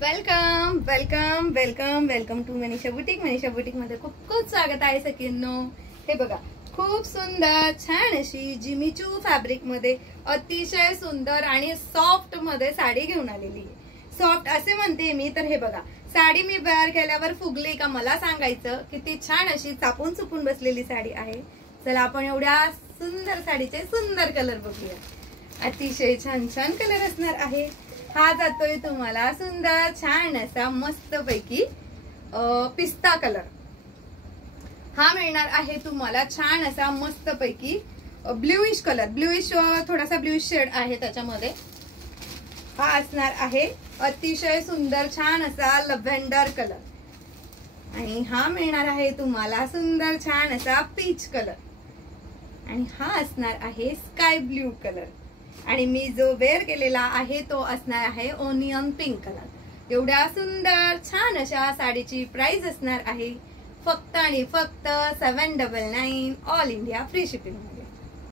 Welcome welcome welcome welcome to Manisha boutique. Manisha boutique मध्ये खूप खूप स्वागत आहे सगळ्यांनो। हे बघा, खूप सुंदर छान अशी जिमीचू फॅब्रिक मध्ये अतिशय सुंदर आणि सॉफ्ट मध्ये साडी घेऊन आलेली आहे। सॉफ्ट असे म्हणते मी, तर हे बघा, साडी मी वेअर केल्यावर फुगली का मला सांगायचं। किती छान अशी चापून चुपून बसलेली साडी आहे। चला आपण एवढ्या सुंदर साडीचे सुंदर कलर बघूया। अतिशय छान छान कलर असणार आहे। हा जातोय तुम्हाला सुंदर छान असा मस्त पैकी पिस्ता कलर। हा मिळणार आहे तुम्हाला छान असा मस्त पैकी ब्ल्यूइश कलर, ब्ल्यूइश थोडासा ब्ल्यूइश शेड आहे त्याच्यामध्ये। हा असणार आहे अतिशय सुंदर छान असा लव्हेंडर कलर। आणि हा मिळणार आहे तुम्हाला सुंदर छान असा पीच कलर। आणि हा असणार आहे स्काय ब्ल्यू कलर। आणि मी जो वेअर केलेला आहे तो असणार आहे ओनियन पिंक कलर। एवढ्या सुंदर छान अशा साडीची प्राइस असणार आहे फक्त आणि फक्त 799 ऑल इंडिया फ्री शिपिंग मध्ये।